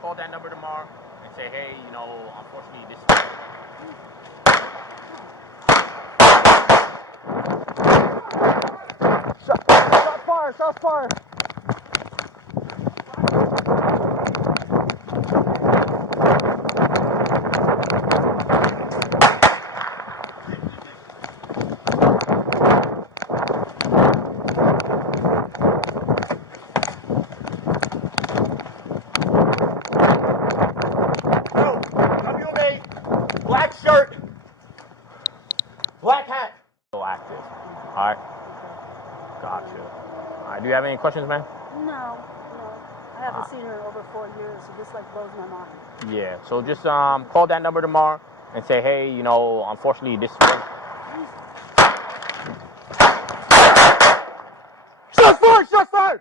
call that number tomorrow and say, hey, you know, unfortunately this. Shot fire. Black shirt, black hat. Still active. All right. Gotcha. All right. Do you have any questions, man? No. I haven't seen her in over 4 years, so this like blows my mind. Yeah. So just call that number tomorrow and say, hey, you know, unfortunately this. Shots fired!